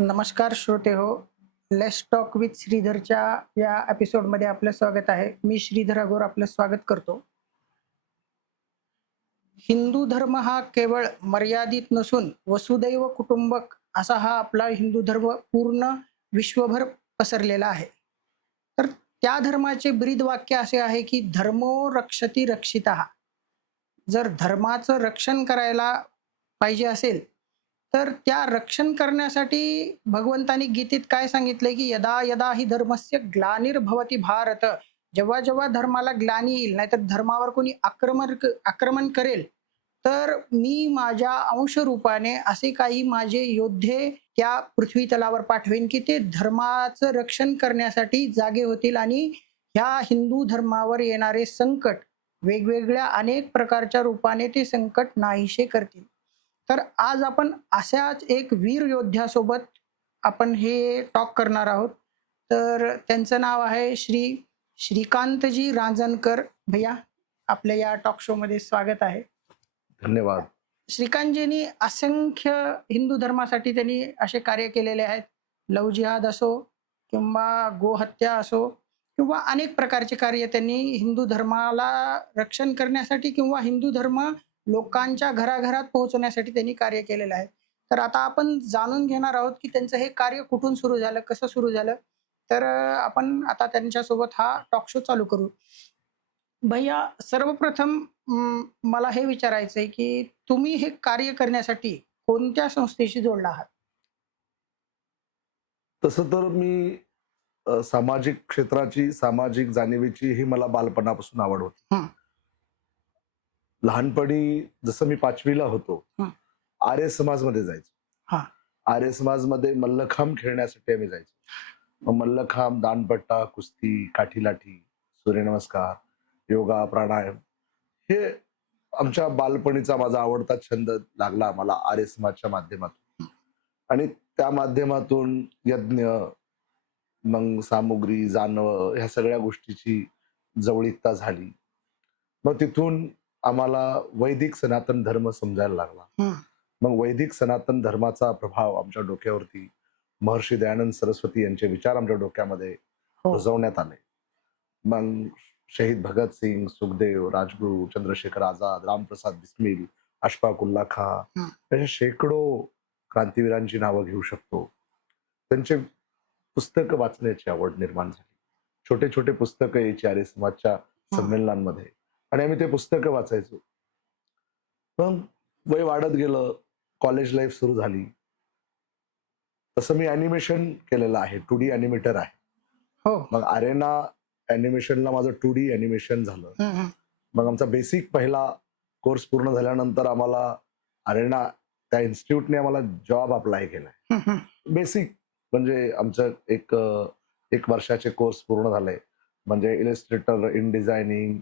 नमस्कार श्रोते हो. लेट्स टॉक विथ श्रीधरच्या या एपिसोडमध्ये आपलं स्वागत आहे. मी श्रीधर अगोर आपलं स्वागत करतो. हिंदू धर्म हा केवळ मर्यादित नसून वसुदैव कुटुंबक असा हा आपला हिंदू धर्म पूर्ण विश्वभर पसरलेला आहे. तर त्या धर्माचे ब्रीद वाक्य असे आहे की धर्मो रक्षति रक्षितः. जर धर्माचं रक्षण करायला पाहिजे असेल, तर त्या रक्षण करण्यासाठी भगवंतानी गीतेत काय सांगितलंय, की यदा यदा ही धर्मस्य ग्लानिर्भवति भारत. जेव्हा जेव्हा धर्माला ग्लानी येईल, नाहीतर धर्मावर कोणी आक्रमण करेल, तर मी माझ्या अंशरूपाने असे काही माझे योद्धे त्या पृथ्वी तलावर पाठवेन, की ते धर्माचं रक्षण करण्यासाठी जागे होतील आणि ह्या हिंदू धर्मावर येणारे संकट वेगवेगळ्या अनेक प्रकारच्या रूपाने ते संकट नाहीसे करतील. तर आज आपण अशाच एक वीर योद्ध्यासोबत आपण हे टॉक करणार आहोत. तर त्यांचं नाव आहे श्रीकांतजी रांजणकर. भैया, आपल्या या टॉक शो मध्ये स्वागत आहे. धन्यवाद. श्रीकांतजींनी असंख्य हिंदू धर्मासाठी त्यांनी असे कार्य केलेले आहेत. लव जिहाद असो किंवा गोहत्या असो किंवा अनेक प्रकारचे कार्य त्यांनी हिंदू धर्माला रक्षण करण्यासाठी किंवा हिंदू धर्म लोकांच्या घराघरात पोहोचवण्यासाठी त्यांनी कार्य केलेलं आहे. तर आता आपण जाणून घेणार आहोत की त्यांचं हे कार्य कुठून सुरू झालं, कसं सुरू झालं. तर आपण आता त्यांच्यासोबत हा टॉक शो चालू करू. भैया, सर्वप्रथम मला हे विचारायचंय की तुम्ही हे कार्य करण्यासाठी कोणत्या संस्थेशी जोडला आहात? तसं तर मी सामाजिक क्षेत्राची, सामाजिक जाणीवेची ही मला बालपणापासून आवड होती. हं. लहानपणी जसं मी 5वी ला होतो, हं. आर्य समाजमध्ये जायचो. हां. आर्य समाजमध्ये मल्लखांब खेळण्यासाठी आम्ही जायचो. मग मल्लखांब, दांडपट्टा, कुस्ती, काठीलाठी, सूर्यनमस्कार, योगा, प्राणायाम हे आमच्या बालपणीचा माझा आवडता छंद लागला आम्हाला आर्य समाजच्या माध्यमातून. आणि त्या माध्यमातून यज्ञ, मग सामुग्री, जानवं ह्या सगळ्या गोष्टीची जवळीकता झाली. मग तिथून आम्हाला वैदिक सनातन धर्म समजायला लागला. हं. मग वैदिक सनातन धर्माचा प्रभाव आमच्या डोक्यावरती महर्षी दयानंद सरस्वती यांचे विचार आमच्या डोक्यामध्ये हो. रुजवण्यात आले. मग शहीद भगतसिंग, सुखदेव, राजगुरू, चंद्रशेखर आझाद, रामप्रसाद बिस्मिल, अशफाक उल्ला खां हं. अशा शेकडो क्रांतीवीरांची नावं घेऊ शकतो. त्यांचे पुस्तकं वाचण्याची आवड निर्माण झाली. छोटे छोटे पुस्तकं यायची आर्य समाजच्या हं. संमेलनांमध्ये आणि आम्ही ते पुस्तकं वाचायचो. मग वय वाढत गेलं, कॉलेज लाईफ सुरू झाली. तसं मी अॅनिमेशन केलेलं आहे, 2D अॅनिमेटर आहे. हो. मग अरेना अॅनिमेशनला माझं 2D अॅनिमेशन झालं. हं, हं. मग आमचा बेसिक पहिला कोर्स पूर्ण झाल्यानंतर आम्हाला अरेना त्या इन्स्टिट्यूटने आम्हाला जॉब अप्लाय केलाय. हं, हं. बेसिक म्हणजे आमचं एक वर्षाचे कोर्स पूर्ण झाले. म्हणजे इलस्ट्रेटर, इन डिझायनिंग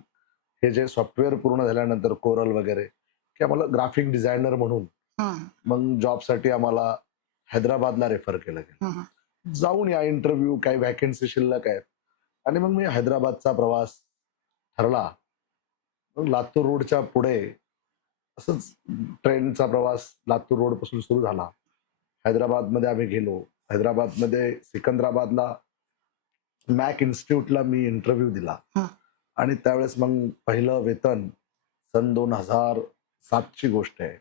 हे जे सॉफ्टवेअर पूर्ण झाल्यानंतर कोरल वगैरे, की आम्हाला ग्राफिक डिझायनर म्हणून हं. मग जॉबसाठी आम्हाला हैदराबादला रेफर केलं गेलं. हं, हं. जाऊन या इंटरव्ह्यू, काही व्हॅकन्सी शिल्लक आहेत आणि मग मी हैदराबादचा प्रवास ठरला. मग लातूर रोडच्या पुढे असंच ट्रेनचा प्रवास लातूर रोड पासून सुरू झाला. हैदराबादमध्ये आम्ही गेलो. हैदराबादमध्ये सिकंदराबादला मॅक इन्स्टिट्यूटला मी इंटरव्ह्यू दिला हं. आणि त्यावेळेस मग पहिलं वेतन सन 2007 ची गोष्ट आहे,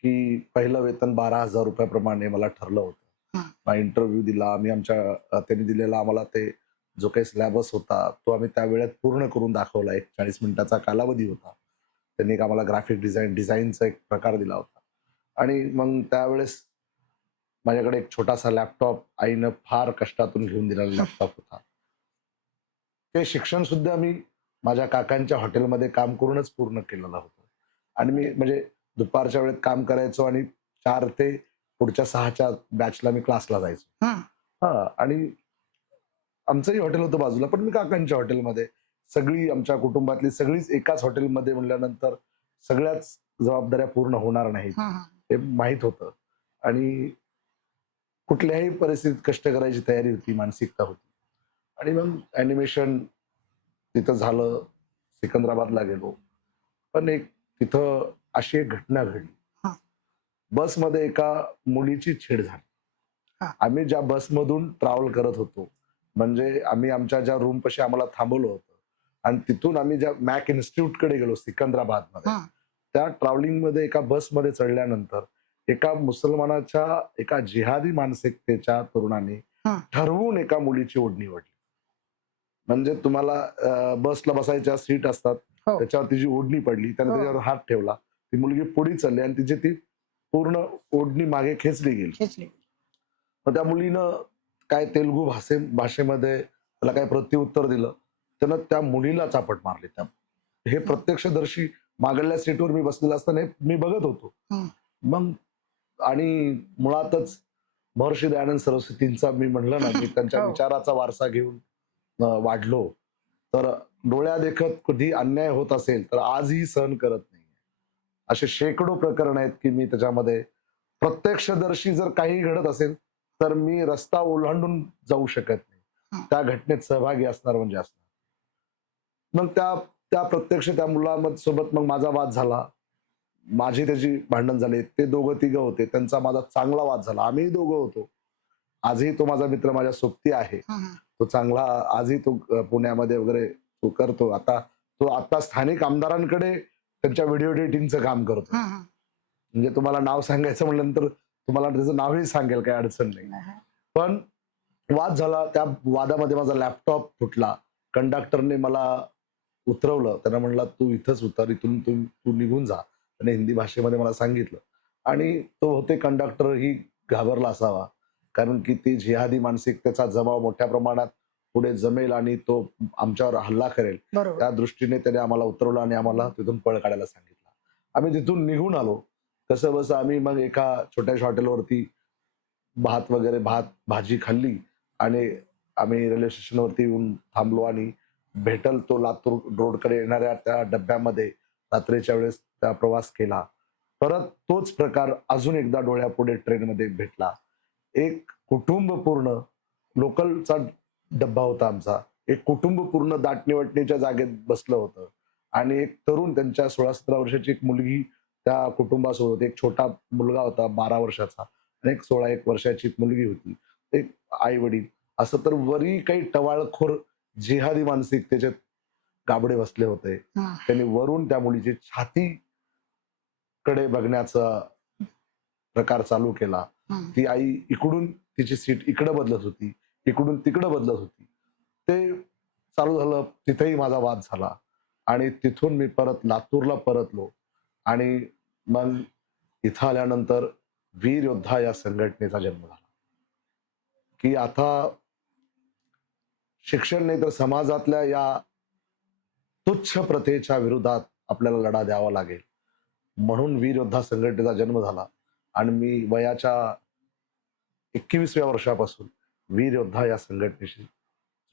की पहिलं वेतन ₹12,000 प्रमाणे मला ठरलं होतं. हं. मग इंटरव्ह्यू दिला. आम्ही त्यांनी दिलेला आम्हाला ते जो काही सिलेबस होता, तो आम्ही त्या वेळेत पूर्ण करून दाखवला. एक 40 मिनिटाचा कालावधी होता. त्यांनी एक आम्हाला ग्राफिक डिझाईनचा एक प्रकार दिला होता आणि मग त्यावेळेस माझ्याकडे एक छोटासा लॅपटॉप आईनं फार कष्टातून घेऊन दिलेला लॅपटॉप होता. ते शिक्षण सुद्धा मी माझ्या काकांच्या हॉटेलमध्ये काम करूनच पूर्ण केलेलं होतं आणि मी म्हणजे दुपारच्या वेळेत काम करायचो आणि 4 ते पुढच्या 6च्या बॅचला मी क्लासला जायचो. हं. हां आणि आमचंही हॉटेल होतं बाजूला, पण मी काकांच्या हॉटेलमध्ये. सगळी आमच्या कुटुंबातली सगळीच एकाच हॉटेलमध्ये म्हणल्यानंतर सगळ्याच जबाबदाऱ्या पूर्ण होणार नाहीत, हं, हं. हे माहीत होतं आणि कुठल्याही परिस्थितीत कष्ट करायची तयारी होती, मानसिकता होती आणि मग ॲनिमेशन तिथं झालं. सिकंदराबादला गेलो. पण एक तिथं अशी एक घटना घडली. हं. बसमध्ये एका मुलीची छेड झाली. हा. आम्ही ज्या बसमधून ट्रॅव्हल करत होतो, म्हणजे आम्ही आमच्या ज्या रूम पाशी आम्हाला थांबवलं होतं आणि तिथून आम्ही ज्या मॅक इन्स्टिट्यूटकडे गेलो सिकंदराबादमध्ये, हा. त्या ट्रॅव्हलिंगमध्ये एका बसमध्ये चढल्यानंतर एका मुसलमानाच्या एका जिहादी मानसिकतेच्या तरुणाने हा. ठरवून एका मुलीची ओढ निवडली. म्हणजे तुम्हाला बसला बसायच्या सीट असतात, हो. त्याच्यावर तिची ओढणी पडली, त्याने हो. त्याच्यावर हात ठेवला, ती मुलगी पुढे चालली आणि तिची ती पूर्ण ओढणी मागे खेचली गेली. खेचली. मग त्या मुलीनं काय तेलुगू भाषेमध्ये त्याला काय प्रत्युत्तर दिलं, त्यानं त्या मुलीला चापट मारली. त्या हे प्रत्यक्षदर्शी मागल्या सीटवर मी बसलेला असताना हे मी बघत होतो. हं. मग आणि मुळातच महर्षी दयानंद सरस्वतींचा मी म्हणलं ना, मी त्यांच्या हो. विचाराचा वारसा घेऊन वाढलो. तर डोळ्यादेखत कधी अन्याय होत असेल तर आजही सहन करत नाही. असे शेकडो प्रकरण आहेत की मी त्याच्यामध्ये प्रत्यक्षदर्शी जर काही घडत असेल तर मी रस्ता ओलांडून जाऊ शकत नाही. हं. त्या घटनेत सहभागी असणार म्हणजे असणार. मग त्या त्या प्रत्यक्ष त्या मुलासोबत मग माझा वाद झाला. माझी त्याची भांडण झाले. ते दोघं तिघं होते. त्यांचा माझा चांगला वाद झाला. आम्ही दोघं होतो. आजही तो माझा मित्र माझ्या सोबती आहे. हं, हं. तो चांगला आजही तो पुण्यामध्ये वगैरे तो करतो. तो आता स्थानिक आमदारांकडे त्यांच्या व्हिडिओ एडिटिंगचं काम करतो. हं, हं. म्हणजे तुम्हाला नाव सांगायचं म्हटल्यानंतर तुम्हाला त्याचं नावही सांगेल, काही अडचण नाही. नाही. पण वाद झाला. त्या वादामध्ये माझा लॅपटॉप फुटला. कंडक्टरने मला उतरवलं. त्यानं म्हणला, "तू इथंच उतर. इथून तू तू निघून जा." त्याने हिंदी भाषेमध्ये मला सांगितलं आणि तो बहुतेक कंडक्टरही घाबरला असावा. कारण की ती जिहादी मानसिकतेचा जमाव मोठ्या प्रमाणात पुढे जमेल आणि तो आमच्यावर हल्ला करेल. बरोबर. त्या दृष्टीने त्याने आम्हाला उतरवलं आणि आम्हाला तिथून पळ काढायला सांगितलं. आम्ही तिथून निघून आलो. कसंबसं आम्ही मग एका छोट्याशा हॉटेलवरती भात, भाजी खाल्ली आणि आम्ही रेल्वे स्टेशनवरती येऊन थांबलो आणि भेटल तो लातूर रोडकडे येणाऱ्या त्या डब्यामध्ये रात्रीच्या वेळेस त्या प्रवास केला. परत तोच प्रकार अजून एकदा डोळ्यापुढे ट्रेनमध्ये भेटला. एक कुटुंब पूर्ण लोकलचा डब्बा होता आमचा. एक कुटुंब पूर्ण दाटणी-वाटणीच्या जागेत बसलं होतं आणि एक तरुण त्यांच्या 16-17 वर्षाची एक मुलगी त्या कुटुंबासोबत होती. एक छोटा मुलगा होता 12 वर्षाचा आणि एक 16-1 वर्षाची एक मुलगी होती. एक आई-वडील असं तर वरी काही टवाळखोर जिहादी मानसिकतेचे गाबडे बसले होते. हं. त्यांनी वरून त्या मुलीची छातीकडे बघण्याचा प्रकार चालू केला. हं. ती आई इकडून तिची सीट इकडं बदलत होती, इकडून तिकडं बदलत होती. ते चालू झालं. तिथेही माझा वाद झाला आणि तिथून मी परत लातूरला परतलो आणि मग इथं आल्यानंतर वीर योद्धा या संघटनेचा जन्म झाला. की आता शिक्षण नाही तर समाजातल्या या तुच्छ प्रथेच्या विरोधात आपल्याला लढा द्यावा लागेल. म्हणून वीर योद्धा संघटनेचा जन्म झाला आणि मी वयाच्या 21व्या वर्षापासून वीर योद्धा या संघटनेशी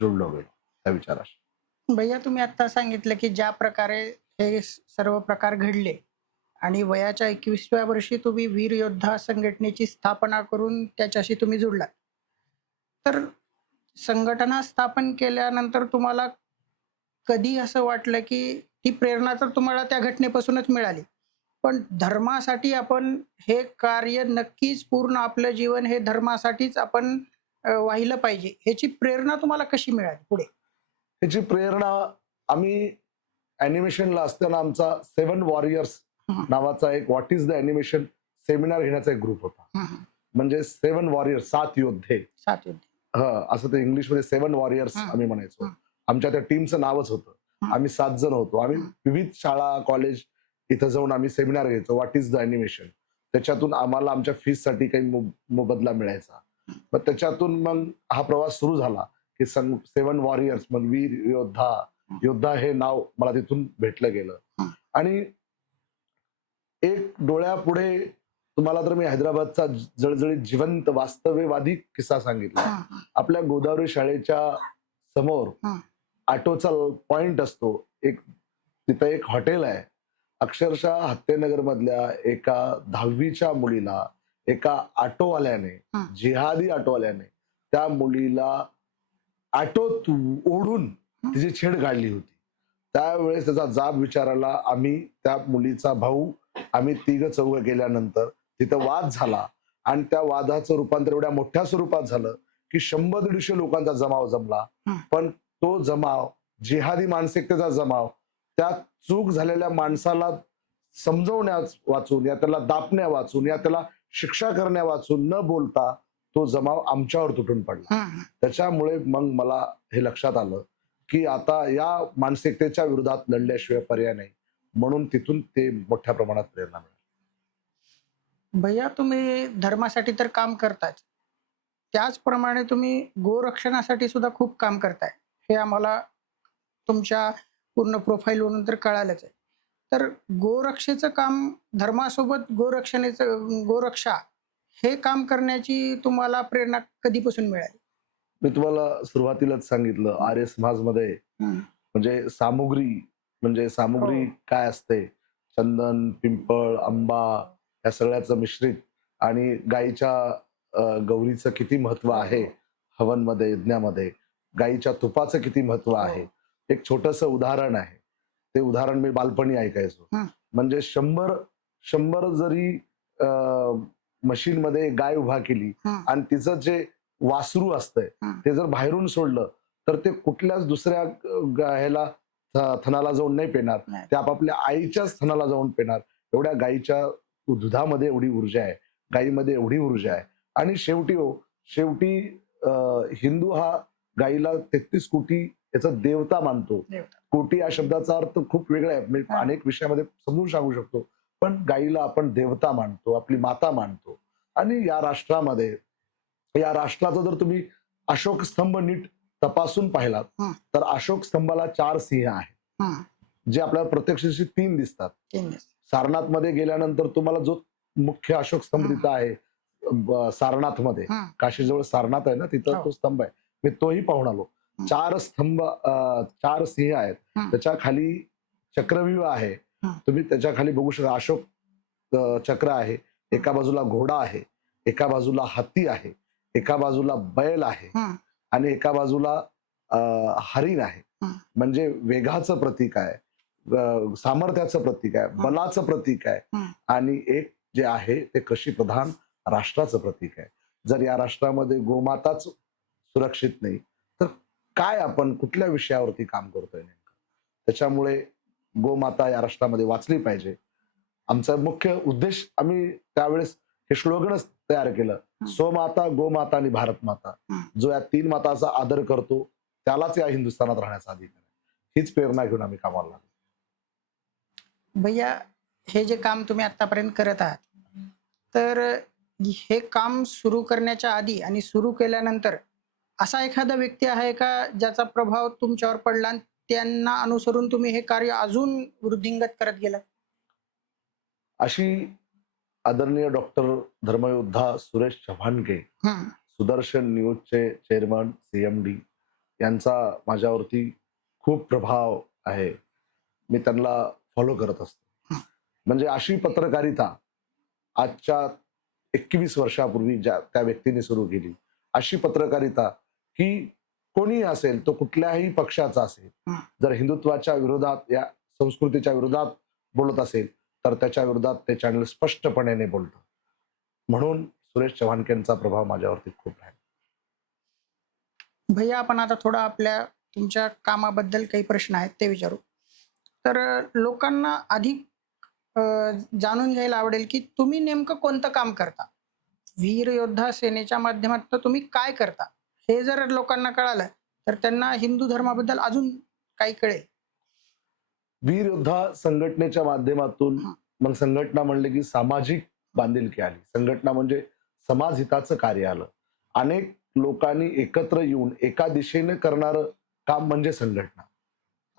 जोडलो गेलो त्या विचाराशी. भैया, तुम्ही आता सांगितलं की ज्या प्रकारे हे सर्व प्रकार घडले आणि वयाच्या 21व्या वर्षी तुम्ही वीर योद्धा संघटनेची स्थापना करून त्याच्याशी तुम्ही जुडलात. तर संघटना स्थापन केल्यानंतर तुम्हाला कधी असं वाटलं की ती प्रेरणा तर तुम्हाला त्या घटनेपासूनच मिळाली, पण धर्मासाठी आपण हे कार्य नक्कीच पूर्ण आपलं जीवन हे धर्मासाठीच आपण वाहिलं पाहिजे, ह्याची प्रेरणा तुम्हाला कशी मिळाली पुढे? त्याची प्रेरणा आम्ही ॲनिमेशनला असताना आमचा 7 वॉरियर्स हं. नावाचा एक what is the animation seminar घेण्याचा एक ग्रुप होता. हं, हं. म्हणजे 7 वॉरियर्स 7 योद्धे. 7 युद्ध. असं ते इंग्लिशमध्ये 7 वॉरियर्स हं. आम्ही म्हणायचो. हं. आमच्या त्या टीमचं नावच होतं. हं. आम्ही 7 जण होतो. आम्ही हं. विविध शाळा, कॉलेज इथं जाऊन आम्ही सेमिनार घ्यायचो. What is the animation. त्याच्यातून आम्हाला आमच्या फीससाठी काही मोबदला मिळायचा. मग त्याच्यातून मग हा प्रवास सुरू झाला की 7 वॉरियर्स मग वीर योद्धा. योद्धा हे नाव मला तिथून भेटलं गेलं. हं. आणि एक डोळ्यापुढे तुम्हाला तर मी हैदराबादचा जळजळीत जिवंत वास्तव्यवादी किस्सा सांगितला. हं, हं. आपल्या गोदावरी शाळेच्या समोर हं. ऑटोचा पॉइंट असतो. तिथं एक हॉटेल आहे. अक्षरशः हत्तेनगर मधल्या एका 10वीच्या मुलीला एका ऑटोवाल्याने, हं. जिहादी ऑटोवाल्याने त्या मुलीला ऑटोत ओढून हं. तिची छेड काढली होती. त्यावेळेस त्याचा जाब विचारायला आम्ही, त्या मुलीचा भाऊ, आम्ही तिघं चौघं गेल्यानंतर तिथं वाद झाला आणि त्या वादाचं रूपांतर एवढ्या मोठ्या स्वरूपात झालं की 100-150 लोकांचा जमाव जमला. हं. पण तो जमाव जिहादी मानसिकतेचा जमाव, त्या चूक झालेल्या माणसाला समजवण्या वाचून या त्याला दापण्या वाचून या त्याला शिक्षा करण्या वाचून न बोलता तो जमाव आमच्यावर तुटून पडला. हं. त्याच्यामुळे मग मला हे लक्षात आलं की आता या मानसिकतेच्या विरोधात लढल्याशिवाय पर्याय नाही. म्हणून तिथून ते मोठ्या प्रमाणात प्रेरणा मिळाली. भैया तुम्ही धर्मासाठी तर काम करताच. त्याचप्रमाणे तुम्ही गोरक्षणासाठी सुद्धा खूप काम करताय. हे आम्हाला तुमच्या पूर्ण प्रोफाईलवरून तर कळालंच आहे. तर गोरक्षेचं काम धर्मासोबत गोरक्षा हे काम करण्याची तुम्हाला प्रेरणा कधीपासून मिळाली? मी तुम्हाला सुरुवातीलाच सांगितलं आर्य समाजमध्ये हं. म्हणजे सामुग्री हो. काय असते? चंदन, पिंपळ, आंबा या सगळ्याचं मिश्रित आणि गाईच्या गौरीचं किती महत्व आहे हवनमध्ये, यज्ञामध्ये. गाईच्या तुपाचं किती महत्व आहे. हो. एक छोटंसं उदाहरण आहे. ते उदाहरण मी बालपणी ऐकायचो. हं. म्हणजे 100 जरी मशीनमध्ये गाय उभा केली हं. आणि तिचं जे वासरू असतंय हं. ते जर बाहेरून सोडलं तर ते कुठल्याच दुसऱ्या ह्याला थनाला जाऊन नाही पेणार. नाही. ते आपापल्या आईच्याच थनाला जाऊन पेणार. एवढ्या गाईच्या दुधामध्ये एवढी ऊर्जा आहे, गाईमध्ये एवढी ऊर्जा आहे. आणि शेवटी हिंदू हा गाईला 33 कोटी याचा देवता मानतो. देवता. कोटी या शब्दाचा अर्थ खूप वेगळा आहे. मी हा. अनेक विषयामध्ये समजून सांगू शकतो. पण गाईला आपण देवता मानतो, आपली माता मानतो. आणि या राष्ट्राचा जर तुम्ही अशोक स्तंभ नीट तपासून पाहिलात हं. तर अशोक स्तंभाला 4 सिंह आहेत, हं. जे आपल्याला प्रत्यक्षाशी 3 दिसतात. केंद्र. सारनाथमध्ये गेल्यानंतर तुम्हाला जो मुख्य अशोक स्तंभ हं. तिथं आहे सारनाथमध्ये, हं. काशीजवळ सारनाथ आहे ना, तिथं हो. तो स्तंभ आहे. मी तोही पाहून आलो. हं. 4 सिंह आहेत. हं. त्याच्या खाली चक्रव्यूह आहे. हं. तुम्ही त्याच्या खाली बघू शकता अशोक चक्र आहे. एका बाजूला घोडा आहे, एका बाजूला हत्ती आहे, एका बाजूला बैल आहे हं. आणि एका बाजूला हरिण आहे. हं. म्हणजे वेगाचं प्रतीक आहे, सामर्थ्याचं प्रतीक आहे, बलाचं प्रतीक आहे. हं. आणि एक जे आहे ते कृषीप्रधान राष्ट्राचं प्रतीक आहे. जर या राष्ट्रामध्ये गोमाताच सुरक्षित नाही तर काय आपण कुठल्या विषयावरती काम करतोय नेमकं? त्याच्यामुळे गोमाता या राष्ट्रामध्ये वाचली पाहिजे. आमचा मुख्य उद्देश आम्ही त्यावेळेस हे स्लोगनच तयार केलं, स्वमाता, गोमाता आणि भारत माता. हं. जो या 3 माताचा आदर करतो त्यालाच या हिंदुस्थानात राहण्याचा अधिकार आहे. हीच प्रेरणा घेऊन आम्ही कामाला लागलो. भैया हे जे काम तुम्ही आतापर्यंत करत आहात, तर हे काम सुरू करण्याच्या आधी आणि सुरू केल्यानंतर असा एखादा व्यक्ती आहे का ज्याचा प्रभाव तुमच्यावर पडला आणि त्यांना अनुसरून तुम्ही हे कार्य अजून वृद्धिंगत करत गेलात? अशी आदरणीय डॉक्टर धर्मयोद्धा सुरेश चव्हाणके, हं. सुदर्शन न्यूजचे चेअरमन CMD यांचा माझ्यावरती खूप प्रभाव आहे. मी त्यांना फॉलो करत असतो. म्हणजे अशी पत्रकारिता आजच्या 21 वर्षापूर्वी त्या व्यक्तीने सुरू केली. अशी पत्रकारिता की कोणीही असेल, तो कुठल्याही पक्षाचा असेल, हं. जर हिंदुत्वाच्या विरोधात या संस्कृतीच्या विरोधात बोलत असेल तर त्याच्या विरोधात ते चॅनल स्पष्टपणे बोलतं. म्हणून सुरेश चव्हाणकेंचा प्रभाव माझ्यावरती खूप आहे. भैया आपण आता थोडं आपल्या तुमच्या कामाबद्दल काही प्रश्न आहेत ते विचारू. तर लोकांना अधिक जाणून घ्यायला आवडेल की तुम्ही नेमकं कोणतं काम करता? वीर योद्धा सेनेच्या माध्यमातून तुम्ही काय करता? हे जर लोकांना कळालं तर त्यांना हिंदू धर्माबद्दल अजून काही कळेल. वीर योद्धा संघटनेच्या माध्यमातून, हं. मग संघटना म्हणले की सामाजिक बांधिलकी आली. संघटना म्हणजे समाज हिताचं कार्य आलं. अनेक लोकांनी एकत्र येऊन एका दिशेने करणारं काम म्हणजे संघटना.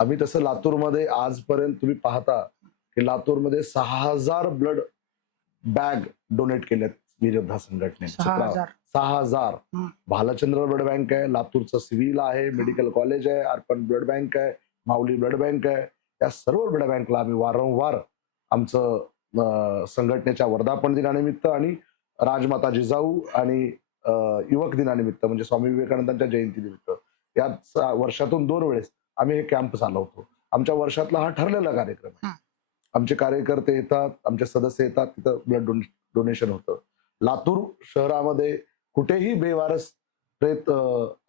आम्ही तसं लातूरमध्ये आजपर्यंत तुम्ही पाहता की लातूरमध्ये 6,000 ब्लड बॅग डोनेट केल्यात वीर योद्धा संघटनेने. 6,000. 6,000. हं. भालचंद्र ब्लड बँक आहे, लातूरचं सिव्हिल आहे, मेडिकल कॉलेज आहे, अर्पण ब्लड बँक आहे, माऊली ब्लड बँक आहे. या सर्व ब्लड बँकला आम्ही वारंवार आमचं संघटनेच्या वर्धापन दिनानिमित्त आणि राजमाता जिजाऊ आणि युवक दिनानिमित्त म्हणजे स्वामी विवेकानंदांच्या जयंतीनिमित्त या वर्षातून 2 वेळेस आम्ही हे कॅम्प चालवतो. आमच्या वर्षातला हा ठरलेला कार्यक्रम आहे. हं. आमचे कार्यकर्ते येतात, आमचे सदस्य येतात, तिथं ब्लड डोनेशन होतं. लातूर शहरामध्ये कुठेही बेवारस प्रेत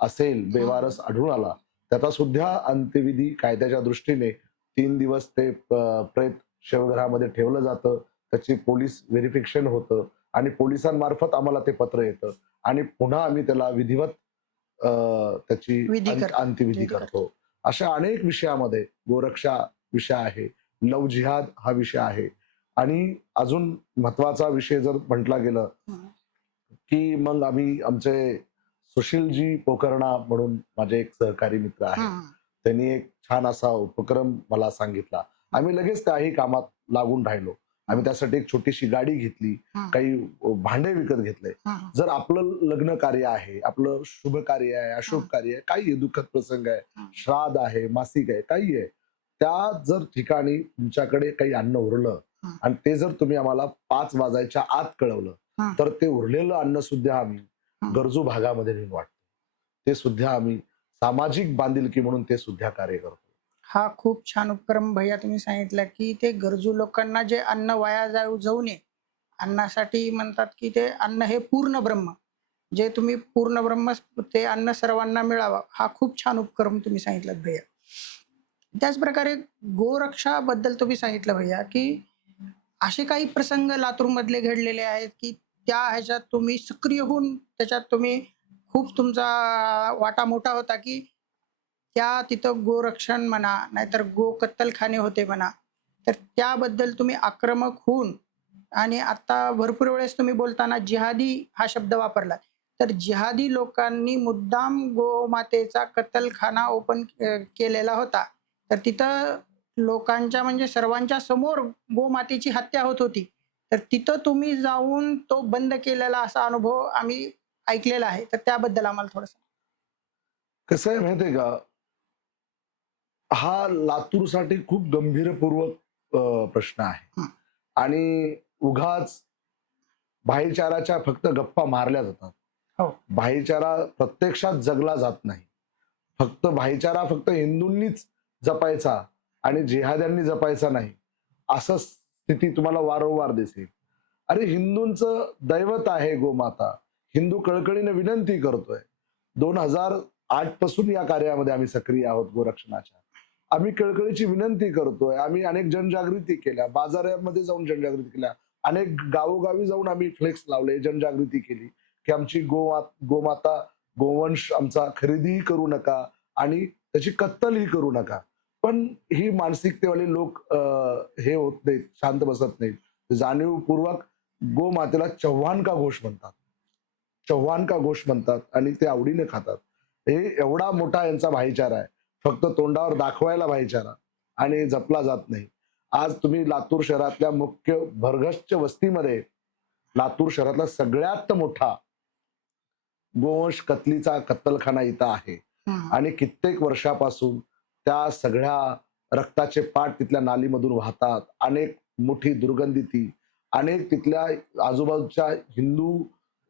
असेल, बेवारस आढळून आला, त्याचा सुद्धा अंत्यविधी कायद्याच्या दृष्टीने 3 दिवस ते प्रेत शवगृहामध्ये ठेवलं जातं. त्याची पोलीस व्हेरिफिकेशन होतं आणि पोलिसांमार्फत आम्हाला ते पत्र येतं आणि पुन्हा आम्ही त्याला विधिवत त्याची विधी करतो. अंत्यविधी विधी करतो. अशा अनेक विषयामध्ये गोरक्षा विषय आहे, लव्ह जिहाद हा विषय आहे आणि अजून महत्वाचा विषय जर म्हटला गेलं हं. की मग आम्ही आमचे सुशीलजी पोकर्णा म्हणून माझे एक सहकारी मित्र आहेत. हं. त्यांनी एक छान असा उपक्रम मला सांगितला. आम्ही लगेच त्याही कामात लागून राहिलो. आम्ही त्यासाठी एक छोटीशी गाडी घेतली, हं. काही भांडे विकत घेतले. हं. जर आपलं लग्न कार्य आहे, आपलं शुभ कार्य आहे, अशुभ कार्य आहे, काही आहे, दुःखद प्रसंग आहे, हं. श्राद्ध आहे, मासिक आहे, काही आहे, त्या जर ठिकाणी तुमच्याकडे काही अन्न उरलं हं. आणि ते जर तुम्ही आम्हाला 5 वाजायच्या आत कळवलं, हं. तर ते उरलेलं अन्न सुद्धा आम्ही हं. गरजू भागामध्ये नेऊन वाटतो. ते सुद्धा आम्ही सामाजिक बांधिलकी म्हणून ते सुद्धा कार्य करतो. हा खूप छान उपक्रम भैया तुम्ही सांगितला, की ते गरजू लोकांना जे अन्न वाया जाऊ नये, अन्नासाठी म्हणतात, की ते अन्न हे पूर्ण ब्रह्म. जे तुम्ही पूर्ण ब्रह्म ते अन्न सर्वांना मिळावं, हा खूप छान उपक्रम तुम्ही सांगितलात भैया. त्याचप्रकारे गोरक्षाबद्दल तुम्ही सांगितलं भैया, की असे काही प्रसंग लातूरमधले घडलेले आहेत, की त्या ह्याच्यात तुम्ही सक्रिय होऊन त्याच्यात तुम्ही खूप तुमचा वाटा मोठा होता, की त्या तिथं गोरक्षण म्हणा, नाहीतर गो कत्तलखाने होते म्हणा. तर त्याबद्दल तुम्ही आक्रमक होऊन आणि आता भरपूर वेळेस तुम्ही बोलताना जिहादी हा शब्द वापरलात. तर जिहादी लोकांनी मुद्दाम गोमातेचा कत्तलखाना ओपन केलेला होता. तर तिथं लोकांच्या म्हणजे सर्वांच्या समोर गोमातेची हत्या होत होती. तर तिथं तुम्ही जाऊन तो बंद केलेला असा अनुभव आम्ही ऐकलेला आहे. तर त्याबद्दल आम्हाला थोडंसं कसं आहे माहितीये का? हा लातूरसाठी खूप गंभीरपूर्वक प्रश्न आहे हं. आणि उगाच भाईचाराच्या फक्त गप्पा मारल्या जातात. हो. भाईचारा प्रत्यक्षात जगला जात नाही. फक्त भाईचारा फक्त हिंदूंनीच जपायचा आणि जिहाद्यांनी जपायचा नाही. असं स्थिती तुम्हाला वारंवार दिसेल. अरे हिंदूंचं दैवत आहे गोमाता. हिंदू कळकळीने विनंती करतोय. 2008 पासून या कार्यामध्ये आम्ही सक्रिय आहोत गोरक्षणाच्या. आम्ही कळकळीची विनंती करतोय. आम्ही अनेक जनजागृती केल्या. बाजारामध्ये जाऊन जनजागृती केल्या. अनेक गावोगावी जाऊन आम्ही फ्लेक्स लावले, जनजागृती केली, की आमची गोमाता, गोवंश आमचा खरेदीही करू नका आणि त्याची कत्तलही करू नका. पण ही मानसिकतेवाले लोक हे होत नाहीत, शांत बसत नाहीत. जाणीवपूर्वक गोमातेला चव्हाण का घोष म्हणतात. चव्हाण का घोष म्हणतात आणि ते आवडीने खातात. हे एवढा मोठा यांचा भाईचारा आहे. फक्त तोंडावर दाखवायला भाईचारा आणि जपला जात नाही. आज तुम्ही लातूर शहरातल्या मुख्य भरगच्च वस्तीमध्ये लातूर शहरातला सगळ्यात मोठा गोवंश कत्तलीचा कत्तलखाना इथं आहे हं. आणि कित्येक वर्षापासून त्या सगळ्या रक्ताचे पाट तिथल्या नालीमधून वाहतात. अनेक मोठी दुर्गंधी ती. अनेक तिथल्या आजूबाजूच्या हिंदू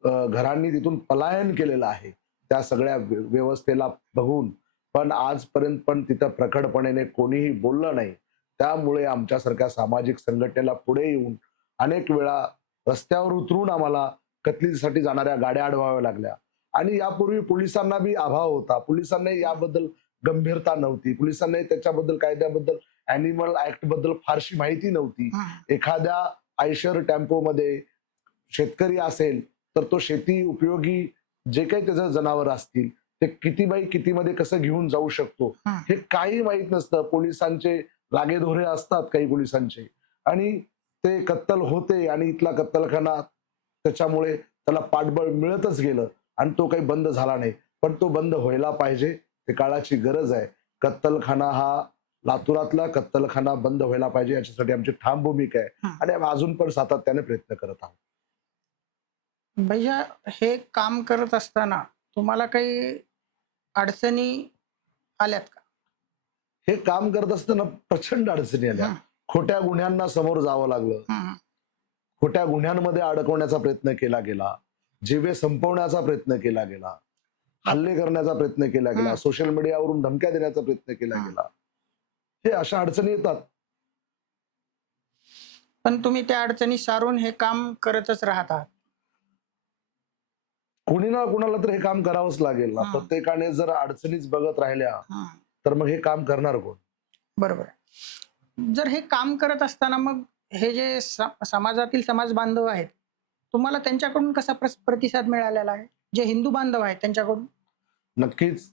घरांनी तिथून पलायन केलेलं आहे. त्या सगळ्या व्यवस्थेला बघून. पण आजपर्यंत पण तिथं प्रखडपणे कोणीही बोललं नाही. त्यामुळे आमच्यासारख्या सामाजिक संघटनेला पुढे येऊन अनेक वेळा रस्त्यावर उतरून आम्हाला कत्तलीसाठी जाणाऱ्या गाड्या अडवाव्या लागल्या. आणि यापूर्वी पोलिसांना बी अभाव होता. पोलिसांना याबद्दल गंभीरता नव्हती. पोलिसांना त्याच्याबद्दल कायद्याबद्दल अॅनिमल ऍक्ट बद्दल फारशी माहिती नव्हती. हं. एखाद्या आयशर टेम्पोमध्ये शेतकरी असेल तर तो शेती उपयोगी जे काही त्याचं जनावर असतील ते किती बाय कितीमध्ये कसं घेऊन जाऊ शकतो हं. हे काही माहित नसतं. पोलिसांचे लागेदोरे असतात काही पोलिसांचे आणि ते कत्तल होते आणि इथला कत्तलखाना त्याच्यामुळे त्याला पाठबळ मिळतच गेलं आणि तो काही बंद झाला नाही. पण तो बंद व्हायला पाहिजे. ते काळाची गरज आहे. कत्तलखाना हा लातूरातला कत्तलखाना बंद व्हायला पाहिजे याच्यासाठी आमची ठाम भूमिका आहे हं. आणि आम्ही अजून पण सातत्याने प्रयत्न करत आहोत. भैया हे काम करत असताना तुम्हाला काही अडचणी आल्यात का? हे काम करत असताना प्रचंड अडचणी आल्या. हं. खोट्या गुन्ह्यांना समोर जावं लागलं. हं. खोट्या गुन्ह्यांमध्ये अडकवण्याचा प्रयत्न केला गेला. जिवे संपवण्याचा प्रयत्न केला गेला. हल्ले करण्याचा प्रयत्न केला गेला. हं. सोशल मीडियावरून धमक्या देण्याचा प्रयत्न केला हं. गेला. हे अशा अडचणी येतात. पण तुम्ही त्या अडचणी सारून हे काम करतच राहत आहात. कोणी ना कोणाला तर हे काम करावंच लागेल ना. हा. प्रत्येकाने जर अडचणीच बघत राहिल्या हा. तर मग हे काम करणार कोण? बरोबर आहे. जर हे काम करत असताना मग हे जे समाजातील समाज बांधव आहेत, तुम्हाला त्यांच्याकडून कसा प्रतिसाद मिळालेला आहे? जे हिंदू बांधव आहेत त्यांच्याकडून? नक्कीच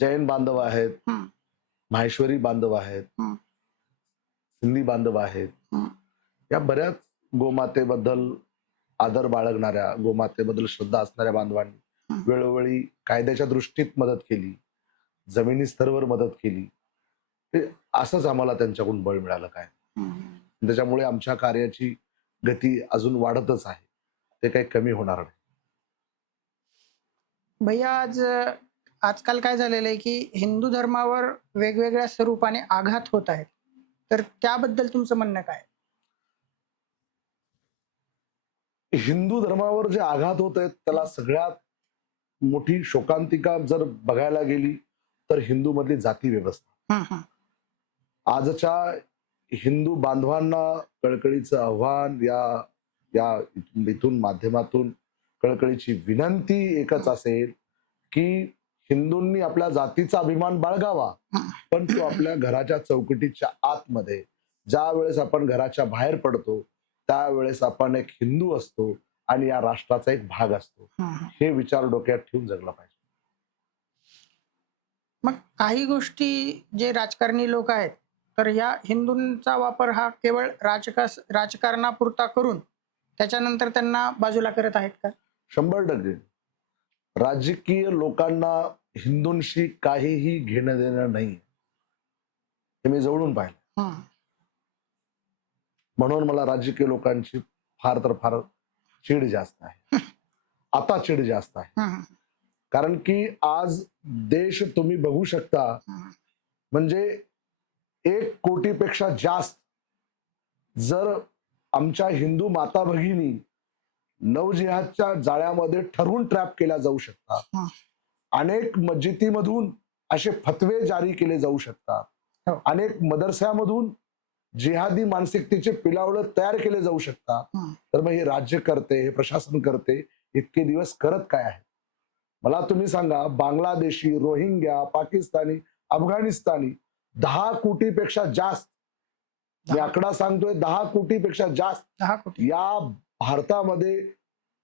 जैन बांधव आहेत, हं, माहेश्वरी बांधव आहेत, हं, सिंधी बांधव आहेत. हं, या बऱ्याच गोमातेबद्दल आदर बाळगणाऱ्या, गोमातेबद्दल श्रद्धा असणाऱ्या बांधवांनी हं, वेळोवेळी कायद्याच्या दृष्टीत मदत केली, जमिनी स्तरावर मदत केली. ते असंच आम्हाला त्यांच्याकडून बळ मिळालं काय. हं. त्याच्यामुळे आमच्या कार्याची गती अजून वाढतच आहे. ते काही कमी होणार नाही. भैया आजकाल काय झालेलं आहे, की हिंदू धर्मावर वेगवेगळ्या स्वरूपाने आघात होत आहेत. तर त्याबद्दल तुमचं म्हणणं काय? हिंदू धर्मावर जे आघात होत आहेत त्याला सगळ्यात मोठी शोकांतिका जर बघायला गेली तर हिंदू मधली जाती व्यवस्था. हं, हं, आजच्या हिंदू बांधवांना कळकळीचं आव्हान या या इथून माध्यमातून कळकळीची विनंती एकच असेल की हिंदूंनी आपल्या जातीचा अभिमान बाळगावा, हं. पण तो आपल्या घराच्या चौकटीच्या आतमध्ये. ज्या वेळेस आपण घराच्या बाहेर पडतो त्यावेळेस आपण एक हिंदू असतो आणि या राष्ट्राचा एक भाग असतो. हं, हं. हे विचार डोक्यात ठेवून जगला पाहिजे. मग काही गोष्टी जे राजकारणी लोक आहेत, तर या हिंदूंचा वापर हा केवळ राजकारणापुरता करून त्याच्यानंतर त्यांना बाजूला करत आहेत का? 100% राजकीय लोकांना हिंदूंशी काहीही घेणं देणं नाही. हे मी जवळून पाहिलं. हं, म्हणून मला राजकीय लोकांची फार तर फार चीड जास्त आहे. आता चीड जास्त आहे. हं, हं, कारण की आज देश तुम्ही बघू शकता, हं, म्हणजे 1 कोटीपेक्षा जास्त जर आमच्या हिंदू माता भगिनी नवजिहादच्या जाळ्यामध्ये ठरवून ट्रॅप केल्या जाऊ शकतात. हं. अनेक मस्जिदीमधून असे फतवे जारी केले जाऊ शकतात. हो. अनेक मदरस्यामधून जिहादी मानसिकतेचे पिलावडं तयार केले जाऊ शकतात. हं, तर मग हे राज्य करते, हे प्रशासन करते इतके दिवस करत काय आहे? मला तुम्ही सांगा, बांगलादेशी, रोहिंग्या, पाकिस्तानी, अफगाणिस्तानी 10 कोटीपेक्षा जास्त, मी 10 आकडा सांगतोय 10 कोटीपेक्षा जास्त 10 कोटी. या भारतामध्ये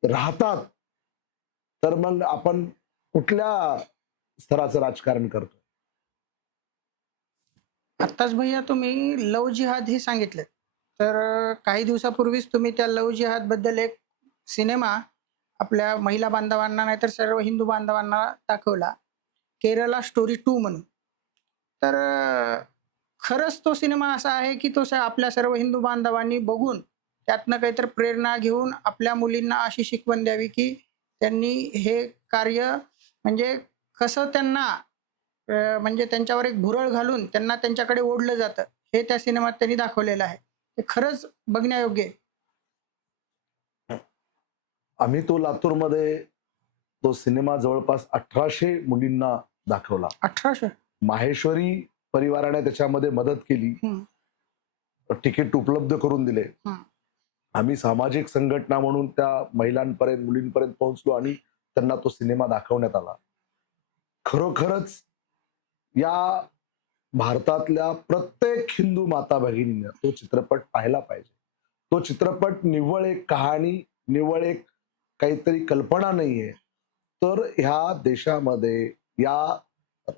राहतात. तर मग आपण कुठल्या स्तराचं राजकारण करतो? आत्ताच भैया तुम्ही लव्ह जिहाद हे सांगितलं. तर काही दिवसापूर्वीच तुम्ही त्या लव्ह जिहाद बद्दल एक सिनेमा आपल्या महिला बांधवांना नाहीतर सर्व हिंदू बांधवांना दाखवला. केरला स्टोरी 2 म्हणून. तर खरंच तो सिनेमा असा आहे, की तो आपल्या सर्व हिंदू बांधवांनी बघून त्यातनं काहीतरी प्रेरणा घेऊन आपल्या मुलींना अशी शिकवण द्यावी, की त्यांनी हे कार्य म्हणजे कसं त्यांना म्हणजे त्यांच्यावर एक भुरळ घालून त्यांना त्यांच्याकडे ओढलं जातं, हे त्या सिनेमात त्यांनी दाखवलेलं आहे. ते खरंच बघण्यायोग्य आहे. आम्ही तो लातूरमध्ये तो सिनेमा जवळपास 1800 मुलींना दाखवला. 1800. माहेश्वरी परिवाराने त्याच्यामध्ये मदत केली, हं, तिकीट उपलब्ध करून दिले. हं, आम्ही सामाजिक संघटना म्हणून त्या महिलांपर्यंत, मुलींपर्यंत पोहोचलो आणि त्यांना तो सिनेमा दाखवण्यात आला. खरोखरच या भारतातल्या प्रत्येक हिंदू माता भगिनीनं तो चित्रपट पाहायला पाहिजे. तो चित्रपट निव्वळ एक कहाणी, निव्वळ एक काहीतरी कल्पना नाहीये. तर ह्या देशामध्ये, या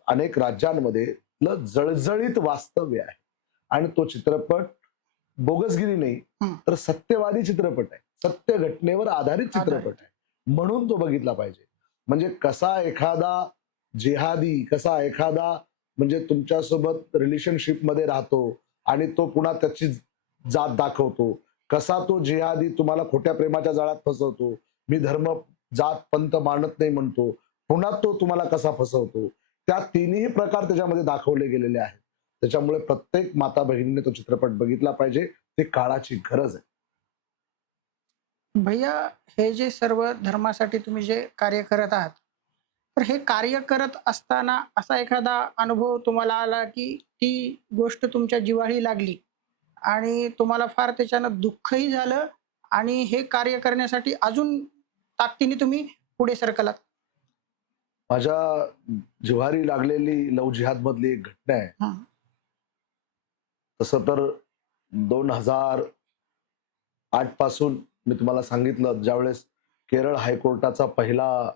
अनेक राज्यांमध्ये जळजळीत वास्तव्य आहे. आणि तो चित्रपट बोगसगिरी नाही, हं. तर सत्यवादी चित्रपट आहे. सत्य घटनेवर आधारित चित्रपट आधारित. आहे. म्हणून तो बघितला पाहिजे. म्हणजे कसा एखादा जिहादी, कसा एखादा म्हणजे तुमच्यासोबत रिलेशनशिप मध्ये राहतो आणि तो पुन्हा त्याची जात दाखवतो. कसा तो जिहादी तुम्हाला खोट्या प्रेमाच्या जाळ्यात फसवतो. मी धर्म, जात, पंथ मानत नाही म्हणतो. पुन्हा तो तुम्हाला कसा फसवतो. त्या तिन्ही प्रकार त्याच्यामध्ये दाखवले गेलेले आहेत. त्याच्यामुळे प्रत्येक माता भगिनीने तो चित्रपट बघितला पाहिजे. ती काळाची गरज आहे. भैया हे जे सर्व धर्मासाठी तुम्ही जे कार्य करत आहात, तर हे कार्य करत असताना असा एखादा अनुभव तुम्हाला आला, की ती गोष्ट तुमच्या जिव्हाळी लागली आणि तुम्हाला फार त्याच्यानं दुःखही झालं आणि हे कार्य करण्यासाठी अजून ताकदीने तुम्ही पुढे सरकलात? माझ्या जिव्हारी लागलेली लव्ह जिहाद मधली एक घटना आहे. हं, तसं तर 2008 पासून मी तुम्हाला सांगितलं, ज्यावेळेस केरळ हायकोर्टाचा पहिला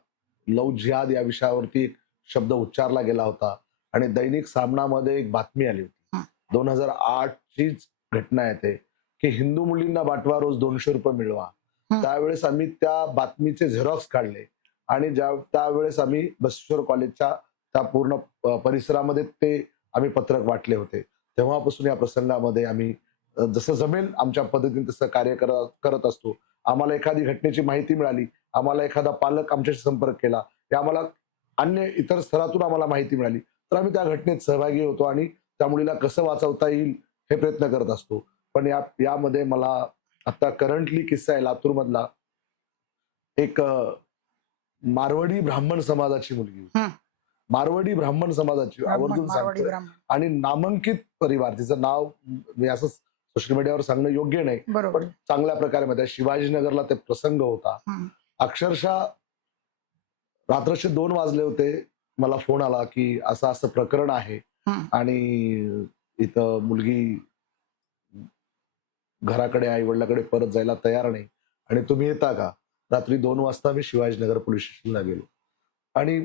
लव्ह जिहाद या विषयावरती एक शब्द उच्चारला गेला होता आणि दैनिक सामनामध्ये एक बातमी आली होती. हं, 2008 चीच घटना आहे ते, की हिंदू मुलींना पाठवा रोज ₹200 मिळवा. हं. त्यावेळेस आम्ही त्या बातमीचे झेरॉक्स काढले आणि त्यावेळेस आम्ही बसवेश्वर कॉलेजच्या त्या पूर्ण परिसरामध्ये ते आम्ही पत्रक वाटले होते. तेव्हापासून या प्रसंगामध्ये आम्ही जसं जमेल आमच्या पद्धतीने तसं कार्य करत असतो. आम्हाला एखादी घटनेची माहिती मिळाली, आम्हाला एखादा पालक आमच्याशी संपर्क केला, या आम्हाला अन्य इतर स्तरातून आम्हाला माहिती मिळाली, तर आम्ही त्या घटनेत सहभागी होतो आणि त्या मुलीला कसं वाचवता येईल हे प्रयत्न करत असतो. पण यामध्ये मला आता करंटली किस्सा आहे लातूरमधला. एक मारवाडी ब्राह्मण समाजाची मुलगी होती. हं. मारवाडी ब्राह्मण समाजाची, ब्राह्मण, आवर्जून मारवाडी सांगतोय. ब्राह्मण. आणि नामांकित परिवार, तिचं नाव मी असं सोशल मीडियावर सांगणं योग्य नाही, बरोबर. पण चांगल्या प्रकारे माहिती आहे. शिवाजीनगरला ते प्रसंग होता. हं, अक्षरशः रात्रीचे 2 वाजले होते. मला फोन आला, की असं असं प्रकरण आहे हं. आणि इथं मुलगी घराकडे आई वडिलांकडे परत जायला तयार नाही आणि तुम्ही येता का? रात्री 2 वाजता मी शिवाजीनगर पोलीस स्टेशनला गेलो आणि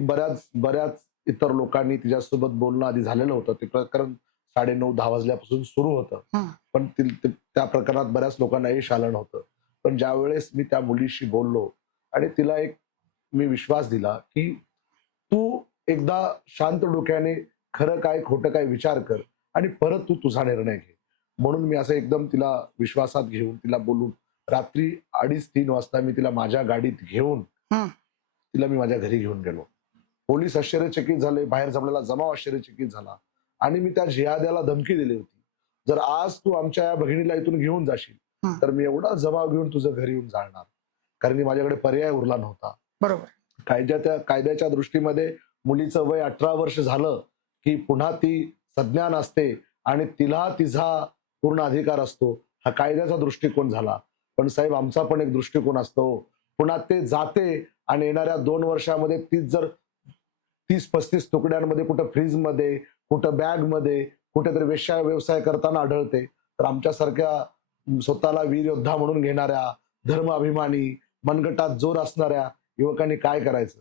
बऱ्याच बऱ्याच इतर लोकांनी तिच्यासोबत बोलणं आधी झालेलं होतं. ते प्रकरण 9:30-10 वाजल्यापासून सुरू होतं. हं. पण त्या प्रकरणात बऱ्याच लोकांना यश आलं नव्हतं. पण ज्यावेळेस मी त्या मुलीशी बोललो आणि तिला एक मी विश्वास दिला, की तू एकदा शांत डोक्याने खरं काय खोटं काय विचार कर आणि परत तू तुझा निर्णय घे. म्हणून मी असं एकदम तिला विश्वासात घेऊन तिला बोलून रात्री 2:30-3 वाजता मी तिला माझ्या गाडीत घेऊन हं. तिला मी माझ्या घरी घेऊन गेलो. पोलीस आश्चर्यचकित झाले, बाहेर जमलेला जमाव आश्चर्यचकित झाला आणि मी त्या जिहाद्याला धमकी दिली होती. जर आज तू आमच्या या भगिनीला इथून घेऊन जाशील, हं. तर मी एवढा जमाव घेऊन तुझं घरी येऊन जाणार. कारण की माझ्याकडे पर्याय उरला नव्हता. बरोबर. कायद्याच्या दृष्टीमध्ये मुलीचं वय 18 वर्ष झालं, की पुन्हा ती सज्ञान असते आणि तिला तिचा पूर्ण अधिकार असतो. हा कायद्याचा दृष्टिकोन झाला. पण साहेब आमचा पण एक दृष्टिकोन असतो. पुन्हा ते जाते आणि येणाऱ्या 2 वर्षामध्ये तीच जर 30-35 तुकड्यांमध्ये कुठं फ्रीजमध्ये, कुठं बॅगमध्ये, कुठेतरी वेश्या व्यवसाय करताना आढळते, तर आमच्यासारख्या स्वतःला वीर योद्धा म्हणून घेणाऱ्या, धर्म अभिमानी, मनगटात जोर असणाऱ्या युवकांनी काय करायचं?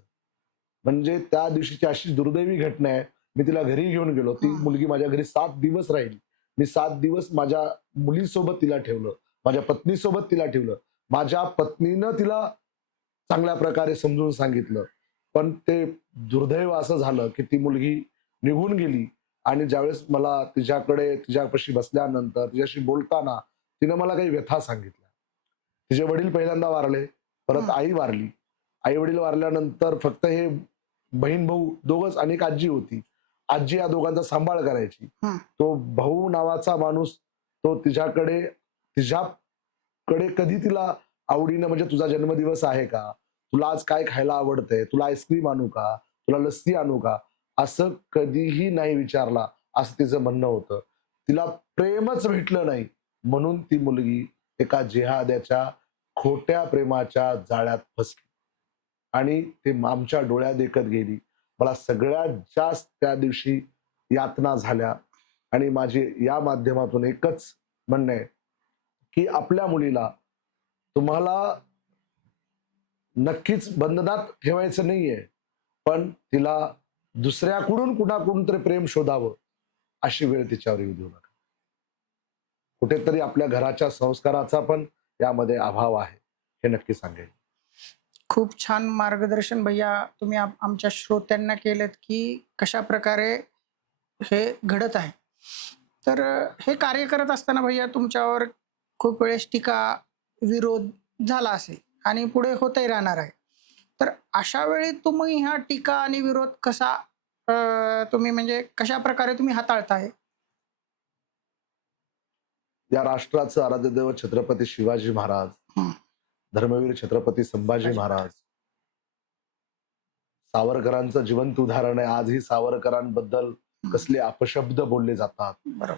म्हणजे त्या दिवशीची अशी दुर्दैवी घटना आहे. मी तिला घरी घेऊन गेलो. ती हं. मुलगी माझ्या घरी 7 दिवस राहिली. मी 7 दिवस माझ्या मुलीसोबत तिला ठेवलं. माझ्या पत्नीसोबत तिला ठेवलं. माझ्या पत्नीनं तिला चांगल्या प्रकारे समजून सांगितलं. पण ते दुर्दैव असं झालं, की ती मुलगी निघून गेली आणि ज्यावेळेस मला तिच्यापाशी बसल्यानंतर तिच्याशी बोलताना तिनं मला काही व्यथा सांगितल्या. तिचे वडील पहिल्यांदा वारले, परत हं. आई वारली. आई-वडील वारल्यानंतर फक्त हे बहीण-भाऊ दोघंच आणि एक आजी होती. आजी या दोघांचा सांभाळ करायची. हं. तो भाऊ नावाचा माणूस तो तिच्याकडे कधी तिला आवडीनं म्हणजे तुझा जन्मदिवस आहे का? तुला आज काय खायला आवडतंय? तुला आईस्क्रीम आणू का? तुला लस्सी आणू का? असं कधीही नाही विचारला, असं तिचं म्हणणं होतं. तिला प्रेमच भेटलं नाही म्हणून ती मुलगी एका जिहाद्याच्या खोट्या प्रेमाच्या जाळ्यात फसली आणि ते आमच्या डोळ्यादेखत गेली. मला सगळ्यात जास्त त्या दिवशी यातना झाल्या आणि माझे या माध्यमातून एकच म्हणणं आहे, की आपल्या मुलीला तुम्हाला नक्कीच बंधनात ठेवायचं नाहीये, पण तिला दुसऱ्याकडून कुणाकडून तरी प्रेम शोधावं, अशी वेळ तिच्यावर येऊ देऊ नका. कुठेतरी आपल्या घराच्या संस्काराचा पण यामध्ये अभाव आहे, हे नक्की सांगेल. खूप छान मार्गदर्शन भैया तुम्ही आमच्या श्रोत्यांना केलेत, की कशा प्रकारे हे घडत आहे. तर हे कार्य करत असताना भैया तुमच्यावर खूप वेळेस टीका, विरोध झाला असेल आणि पुढे होतही राहणार आहे. तर अशा वेळी तुम्ही ह्या टीका आणि विरोध कसा तुम्ही म्हणजे कशाप्रकारे तुम्ही हाताळताय? या राष्ट्राचं आराध्य दैवत छत्रपती शिवाजी महाराज, हं. धर्मवीर छत्रपती संभाजी महाराज, सावरकरांचं जिवंत उदाहरण आहे. आजही सावरकरांबद्दल कसले अपशब्द बोलले जातात. बरोबर.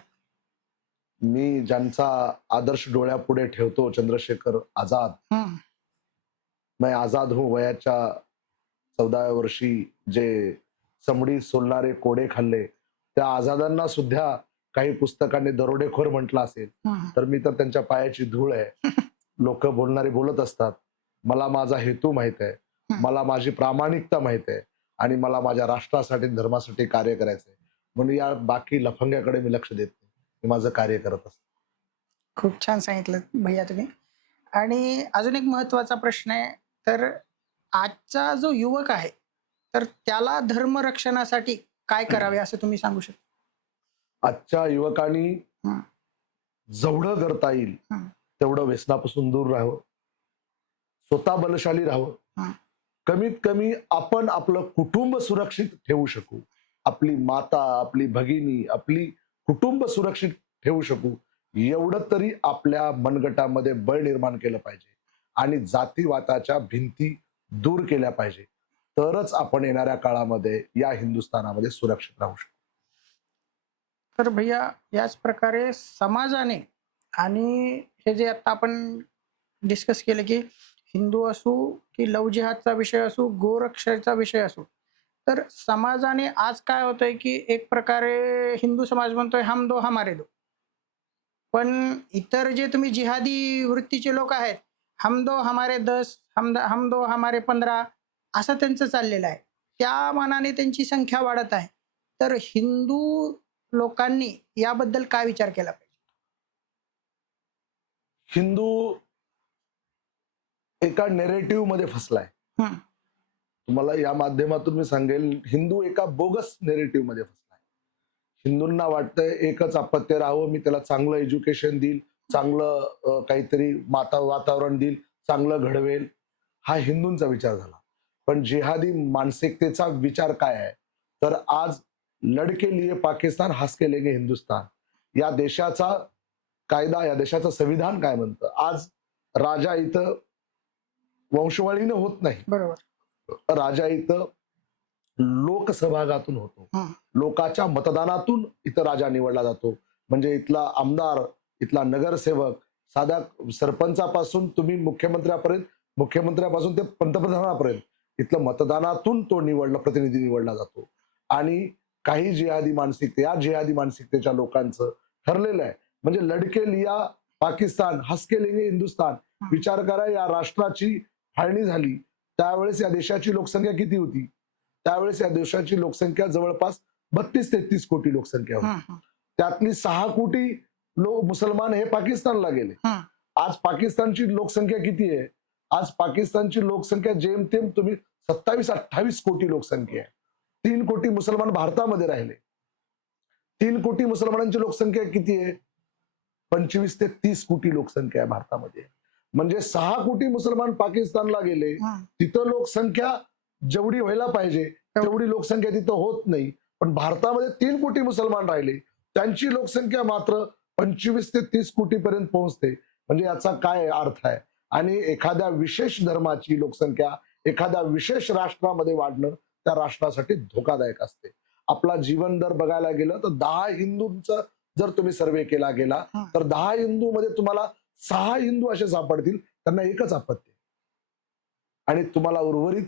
मी ज्यांचा आदर्श डोळ्यापुढे ठेवतो, चंद्रशेखर आझाद, हं. मैं आजाद हूं वयाच्या 14व्या वर्षी जे चमडी सोलणारे कोडे खाल्ले, त्या आझादांना सुद्धा काही पुस्तकांनी दरोडेखोर म्हटलं असेल, हं. तर मी तर त्यांच्या पायाची धूळ आहे. लोक बोलणारे बोलत असतात. मला माझा हेतू माहित आहे, हं. मला माझी प्रामाणिकता माहित आहे आणि मला माझ्या राष्ट्रासाठी धर्मासाठी कार्य करायचंय. म्हणून या बाकी लफंग्याकडे मी लक्ष देत नाही. मी माझं कार्य करत असतो. खूप छान सांगितलं भैया तुम्ही. आणि अजून एक महत्त्वाचा प्रश्न आहे, तर आजचा जो युवक आहे, तर त्याला धर्मरक्षणासाठी काय करावे असं तुम्ही सांगू शकता? आजच्या युवकांनी हं. जेवढं करता येईल हं. तेवढं व्यसनापासून दूर राहावं, स्वतः बलशाली राहावं. हं. कमीत कमी आपण आपलं कुटुंब सुरक्षित ठेवू शकू, आपली माता, आपली भगिनी, आपली कुटुंब सुरक्षित ठेवू शकू, एवढं तरी आपल्या मनगटामध्ये बळ निर्माण केलं पाहिजे आणि जातीवादाच्या भिंती दूर केल्या पाहिजे. तरच आपण येणाऱ्या काळामध्ये या हिंदुस्थानामध्ये सुरक्षित राहू शकू. तर भैया याच प्रकारे समाजाने आणि हे जे आता आपण डिस्कस केलं, की हिंदू असू की लव जिहादचा विषय असू, गोरक्षाचा विषय असू, तर समाजाने आज काय होतंय, की एक प्रकारे हिंदू समाज म्हणतोय हम दो हमारे दो. पण इतर जे तुम्ही जिहादी वृत्तीचे लोक आहेत, हम दो हमारे 10, हम दो हमारे 15 असं त्यांचं चाललेलं आहे. त्या मानाने त्यांची संख्या वाढत आहे. तर हिंदू लोकांनी याबद्दल काय विचार केला पाहिजे? हिंदू एका नेरेटिव्ह मध्ये फसलाय. हं. तुम्हाला या माध्यमातून मी सांगेल, हिंदू एका बोगस नेरेटिव्ह मध्ये फसलाय. हिंदूंना वाटतंय एकच अपत्य राहावं, मी त्याला चांगलं एज्युकेशन देईल, चांगलं काहीतरी वातावरण देईल, चांगलं घडवेल. हा हिंदूंचा विचार झाला. पण जिहादी मानसिकतेचा विचार काय आहे, तर आज लढके लिए पाकिस्तान, हंस के लेंगे हिंदुस्तान. या देशाचा कायदा, या देशाचं संविधान काय म्हणतं? आज राजा इथं वंशवाळीनं होत नाही. बरोबर. राजा इथं लोकसहभागातून होतो. हं. लोकांच्या मतदानातून इथं राजा निवडला जातो. म्हणजे इथला आमदार, इथला नगरसेवक, साध्या सरपंचापासून तुम्ही मुख्यमंत्र्यापर्यंत, मुख्यमंत्र्यापासून ते पंतप्रधानापर्यंत इथलं मतदानातून तो प्रतिनिधी निवडला जातो. आणि काही जिहादी मानसिकते, या जिहादी मानसिकतेच्या लोकांचं ठरलेलं आहे, म्हणजे लढके लिया पाकिस्तान, हंस के लेंगे हिंदुस्तान. हं. विचार करा, या राष्ट्राची फाळणी झाली त्यावेळेस या देशाची लोकसंख्या किती होती? त्यावेळेस या देशाची लोकसंख्या जवळपास 32-33 कोटी लोकसंख्या होती. हं. हं. त्यातली 6 कोटी मुसलमान हे पाकिस्तानला गेले. हं. आज पाकिस्तानची लोकसंख्या किती आहे? आज पाकिस्तानची लोकसंख्या जेमतेम तुम्ही 27-28 कोटी लोकसंख्या आहे. 3 कोटी मुसलमान भारतामध्ये राहिले. 3 कोटी मुसलमानांची लोकसंख्या किती आहे? 25 ते 30 कोटी लोकसंख्या आहे भारतामध्ये. म्हणजे 6 कोटी मुसलमान पाकिस्तानला गेले. हं. तिथं लोकसंख्या जेवढी व्हायला पाहिजे तेवढी लोकसंख्या तिथं होत नाही. पण भारतामध्ये 3 कोटी मुसलमान राहिले, त्यांची लोकसंख्या मात्र 25 ते 30 कोटी पर्यंत पोहोचते. म्हणजे याचा काय अर्थ आहे? आणि एखाद्या विशेष धर्माची लोकसंख्या एखाद्या विशेष राष्ट्रामध्ये वाढणं त्या राष्ट्रासाठी धोकादायक असते. आपला जीवन दर बघायला गेलं तर 10 हिंदूंचा जर तुम्ही सर्वे केला गेला, हं. तर 10 हिंदू मध्ये तुम्हाला 6 हिंदू असे सापडतील, त्यांना एकच अपत्य. आणि तुम्हाला उर्वरित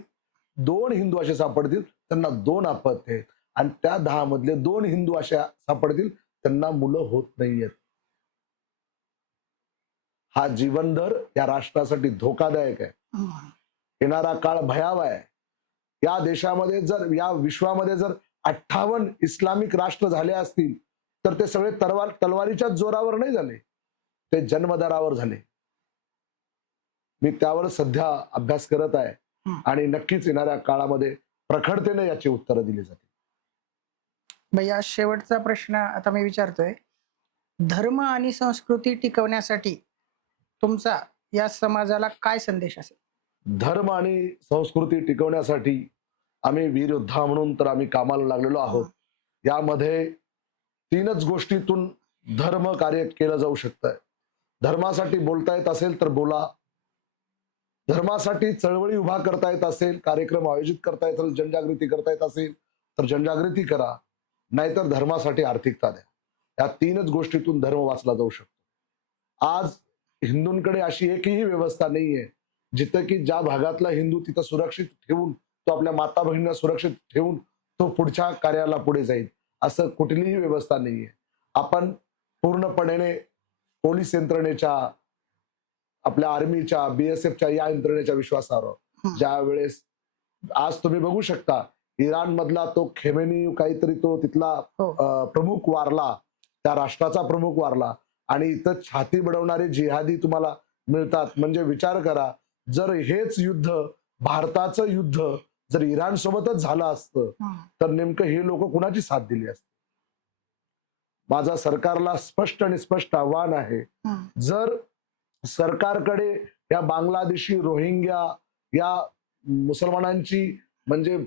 2 हिंदू असे सापडतील, त्यांना 2 अपत्य आहेत. आणि त्या 10 मधले 2 हिंदू अशा सापडतील, त्यांना मुलं होत नाहीयेत. हा जीवन दर या राष्ट्रासाठी धोकादायक आहे. हं. येणारा काळ भयावह आहे. या देशामध्ये जर, या विश्वामध्ये जर 58 इस्लामिक राष्ट्र झाले असतील, तर ते सगळे तलवारीच्या जोरावर नाही झाले, ते जन्मदरावर झाले. मी त्यावर सध्या अभ्यास करत आहे हं. आणि नक्कीच येणाऱ्या काळामध्ये प्रखरतेने याची उत्तरं दिली जातील. भैया शेवटचा प्रश्न आता मी विचारतोय. धर्म आणि संस्कृती टिकवण्यासाठी तुमचा या समाजाला काय संदेश असेल? धर्म आणि संस्कृती टिकवण्यासाठी आम्ही वीर योद्धा म्हणून तर आम्ही कामाला लागलेलो आहोत. यामध्ये 3च गोष्टीतून धर्म कार्य केलं जाऊ शकतं. धर्मासाठी बोलता येत असेल तर बोला, धर्मासाठी चळवळी उभा करता येत असेल, कार्यक्रम आयोजित करता येत असेल, जनजागृती करता येत असेल तर जनजागृती करा, नाहीतर धर्मासाठी आर्थिकता द्या. या 3च गोष्टीतून धर्म वाचला जाऊ शकतो. आज हिंदूंकडे अशी एकही व्यवस्था नाहीये जिथं की ज्या भागातला हिंदू तिथं सुरक्षित ठेवून, तो आपल्या माता बहिणींना सुरक्षित ठेवून तो पुढच्या कार्याला पुढे जाईल, असं कुठलीही व्यवस्था नाहीये. आपण पूर्णपणे पोलीस यंत्रणेच्या, आपल्या आर्मीच्या, बीएसएफच्या या यंत्रणेच्या विश्वासावर, हं. ज्या वेळेस आज तुम्ही बघू शकता इराण मधला तो खेमेनी काहीतरी तो तिथला हो. प्रमुख वारला, त्या राष्ट्राचा प्रमुख वारला, आणि इथं छाती बडवणारे जिहादी तुम्हाला मिळतात. म्हणजे विचार करा, जर हेच युद्ध, भारताचं युद्ध जर इराण सोबतच झालं असतं, हं. तर नेमकं हे लोक कुणाची साथ दिली असती. माझा सरकारला स्पष्ट आणि स्पष्ट आव्हान आहे, हं. जर सरकारकडे या बांगलादेशी रोहिंग्या या मुसलमानांची, म्हणजे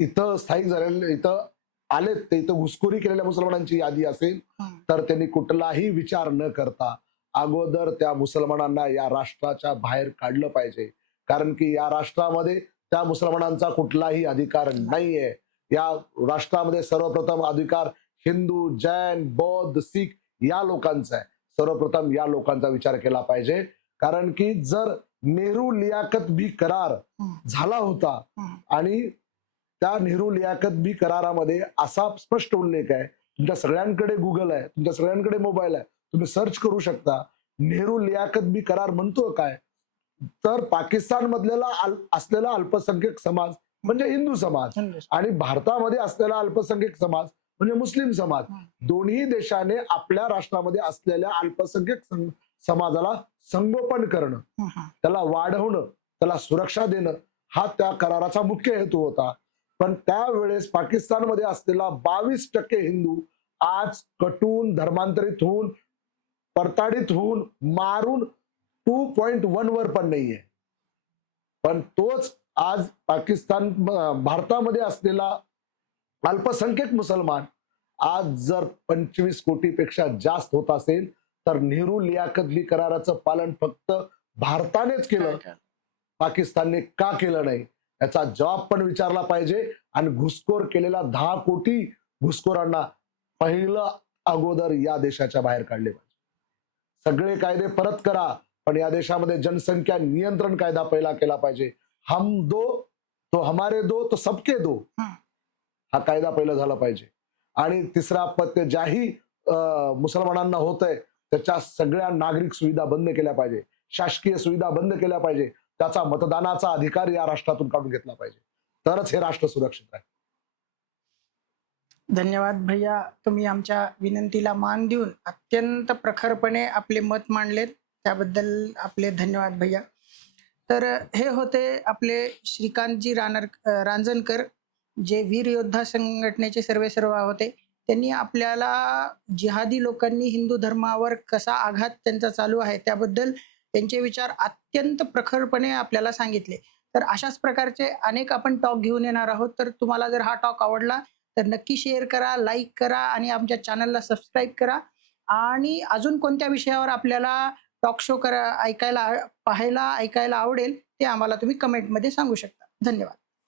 इथं स्थायिक झालेले, इथं आलेत ते, इथं घुसखोरी केलेल्या मुसलमानांची यादी असेल, हं. तर त्यांनी कुठलाही विचार न करता अगोदर त्या मुसलमानांना या राष्ट्राच्या बाहेर काढलं पाहिजे. कारण की या राष्ट्रामध्ये त्या मुसलमानांचा कुठलाही अधिकार नाहीये. या राष्ट्रामध्ये सर्वप्रथम अधिकार हिंदू, जैन, बौद्ध, शीख या लोकांचा आहे. सर्वप्रथम या लोकांचा विचार केला पाहिजे. कारण की जर नेहरू लियाकत बी करार हं. झाला होता, हं. आणि त्या नेहरू लियाकत बी करारामध्ये असा स्पष्ट उल्लेख आहे, तुमच्या सगळ्यांकडे गुगल आहे, तुमच्या सगळ्यांकडे मोबाईल आहे, तुम्ही सर्च करू शकता. नेहरू लियाकत बी करार म्हणतो काय, तर पाकिस्तान मधलेला असलेला अल्पसंख्याक समाज म्हणजे हिंदू समाज, हिंदू. आणि भारतामध्ये असलेला अल्पसंख्याक समाज म्हणजे मुस्लिम समाज, हं. दोन्ही देशाने आपल्या राष्ट्रामध्ये असलेल्या अल्पसंख्याक समाजाला संगोपन करणं, हं. हं. त्याला वाढवणं, त्याला सुरक्षा देणं, हा त्या कराराचा मुख्य हेतू होता. पण त्यावेळेस पाकिस्तानमध्ये असलेला 22% हिंदू आज कटून, धर्मांतरित होऊन, परताडीत होऊन, मारून 2.1 वर पण नाहीये. पण तोच आज भारतामध्ये असलेला अल्पसंख्याक मुसलमान आज जर 25 कोटीपेक्षा जास्त होत असेल, तर नेहरू लियाकत बी कराराचं पालन फक्त भारतानेच केलं, पाकिस्तानने का केलं नाही, याचा जवाब पण विचारला पाहिजे. आणि घुसखोर केलेला 10 कोटी घुसखोरांना पहिलं अगोदर या देशाच्या बाहेर काढले पाहिजे. सगळे कायदे परत करा, पण या देशामध्ये जनसंख्या नियंत्रण कायदा पहिला केला पाहिजे. हम दो तो हमारे दो तो सबके दो, हं. हा कायदा पहिला झाला पाहिजे. आणि तिसरा अपत्य ज्याही मुसलमानांना होतंय, त्याच्या सगळ्या नागरिक सुविधा बंद केल्या पाहिजे, शासकीय सुविधा बंद केल्या पाहिजे, त्याचा मतदानाचा अधिकार या राष्ट्रातून काढून घेतला पाहिजे, तरच हे राष्ट्र सुरक्षित राहील. धन्यवाद भैया, तुम्ही आमच्या विनंतीला मान देऊन अत्यंत प्रखरपणे आपले मत मांडलेत, त्याबद्दल आपले धन्यवाद भैया. तर हे होते आपले श्रीकांतजी रांजणकर, जे वीर योद्धा संघटनेचे सर्वेसर्वा होते. त्यांनी आपल्याला जिहादी लोकांनी हिंदू धर्मावर कसा आघात त्यांचा चालू आहे त्याबद्दल त्यांचे विचार अत्यंत प्रखरपणे आपल्याला सांगितले. तर अशाच प्रकारचे अनेक आपण टॉक घेऊन येणार आहोत. तर तुम्हाला जर हा टॉक आवडला तर नक्की शेअर करा, लाईक करा आणि आमच्या चॅनलला सबस्क्राईब करा. आणि अजून कोणत्या विषयावर आपल्याला टॉक शो पाहायला, ऐकायला आवडेल ते आम्हाला तुम्ही कमेंटमध्ये सांगू शकता. धन्यवाद.